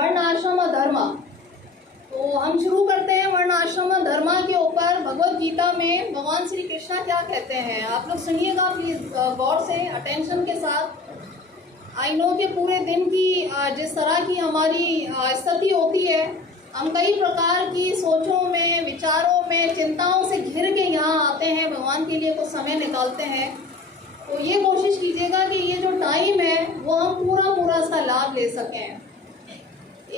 वर्ण आश्रम धर्म। तो हम शुरू करते हैं वर्ण आश्रम धर्म के ऊपर। भगवत गीता में भगवान श्री कृष्णा क्या कहते हैं, आप लोग सुनिएगा प्लीज गौर से, अटेंशन के साथ। आई नो कि पूरे दिन की जिस तरह की हमारी स्थिति होती है, हम कई प्रकार की सोचों में, विचारों में, चिंताओं से घिर के यहाँ आते हैं, भगवान के लिए कुछ समय निकालते हैं। तो ये कोशिश कीजिएगा कि ये जो टाइम है वो हम पूरा इसका लाभ ले सकें।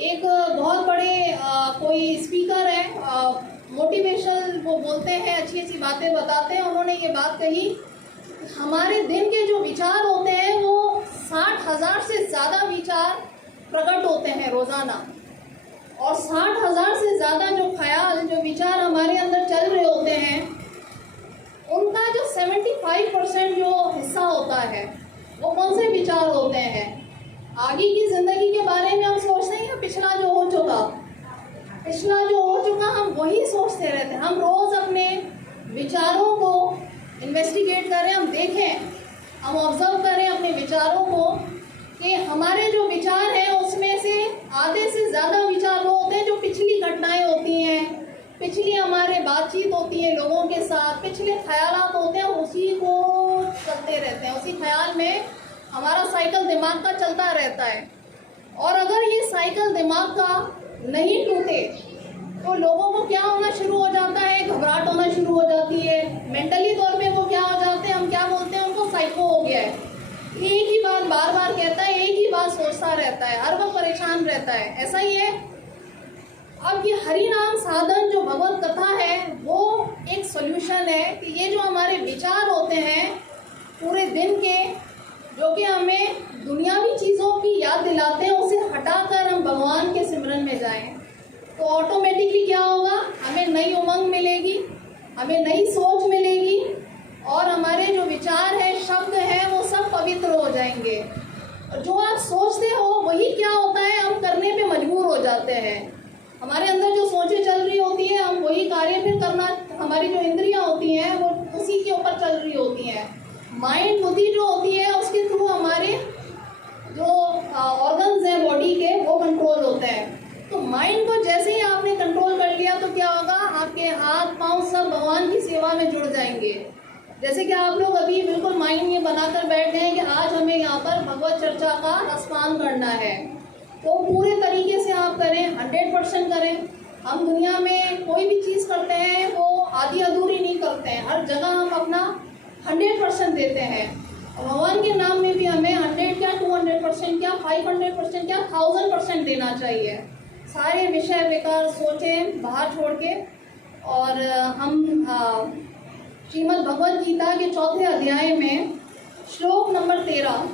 एक बहुत बड़े कोई स्पीकर है, मोटिवेशनल, वो बोलते हैं, अच्छी अच्छी बातें बताते हैं। उन्होंने ये बात कही, हमारे दिन के जो विचार होते हैं वो 60,000 से ज़्यादा विचार प्रकट होते हैं रोज़ाना, और 60,000 से ज़्यादा जो ख्याल, जो विचार हमारे अंदर चल रहे होते हैं, उनका जो 75% जो हिस्सा होता है वो कौन से विचार होते हैं? आगे की ज़िंदगी के बारे में हम सोचते हैं, पिछला जो हो चुका हम वही सोचते रहते हैं। हम रोज़ अपने विचारों को इन्वेस्टिगेट करें, हम देखें, हम ऑब्जर्व करें अपने विचारों को कि हमारे जो विचार हैं उसमें से आधे से ज़्यादा विचार वो होते हैं जो पिछली घटनाएं होती हैं, पिछली हमारे बातचीत होती है लोगों के साथ, पिछले ख्यालात होते हैं, उसी को चलते रहते हैं, उसी ख्याल में हमारा साइकिल दिमाग का चलता रहता है। और अगर ये साइकिल दिमाग का नहीं टूटे तो लोगों को क्या होना शुरू हो जाता है? घबराहट होना शुरू हो जाती है। मेंटली तौर पे वो क्या हो जाते हैं, हम क्या बोलते हैं उनको, साइको हो गया है। एक ही बात बार बार कहता है, एक ही बात सोचता रहता है, हर वक्त परेशान रहता है। ऐसा ही है। अब ये हरि नाम साधन जो भगवत कथा है वो एक सॉल्यूशन है कि ये जो हमारे विचार होते हैं पूरे दिन के, जो कि हमें दुनियावी चीज़ों की याद दिलाते हैं, उसे हटाकर हम भगवान के सिमरन में जाएं, तो ऑटोमेटिकली क्या होगा, हमें नई उमंग मिलेगी, हमें नई सोच मिलेगी, और हमारे जो विचार हैं, शब्द हैं, वो सब पवित्र हो जाएंगे। और जो आप सोचते हो वही क्या होता है, हम करने पे मजबूर हो जाते हैं। हमारे अंदर जो सोचें चल रही होती है, हम वही कार्य फिर करना, हमारी जो इंद्रियां होती हैं वो उसी के ऊपर चल रही होती हैं। माइंड, बुद्धि जो होती है उसके थ्रू हमारे जो ऑर्गन्स हैं बॉडी के वो कंट्रोल होते हैं। तो माइंड को जैसे ही आपने कंट्रोल कर लिया तो क्या होगा, आपके हाथ पांव सब भगवान की सेवा में जुड़ जाएंगे। जैसे कि आप लोग अभी बिल्कुल माइंड में बनाकर बैठ गए कि आज हमें यहाँ पर भगवत चर्चा का रसपान करना है, तो पूरे तरीके से आप करें, 100% करें। हम दुनिया में कोई भी चीज़ करते हैं वो आधी अधूरी नहीं करते हैं, हर जगह हम अपना 100% देते हैं। और भगवान के नाम में भी हमें 100 क्या, 200% क्या, 500% क्या, 1000% देना चाहिए। सारे विषय विकार सोचें बाहर छोड़ के, और हम श्रीमद् भगवद गीता के 4थे अध्याय में श्लोक नंबर 13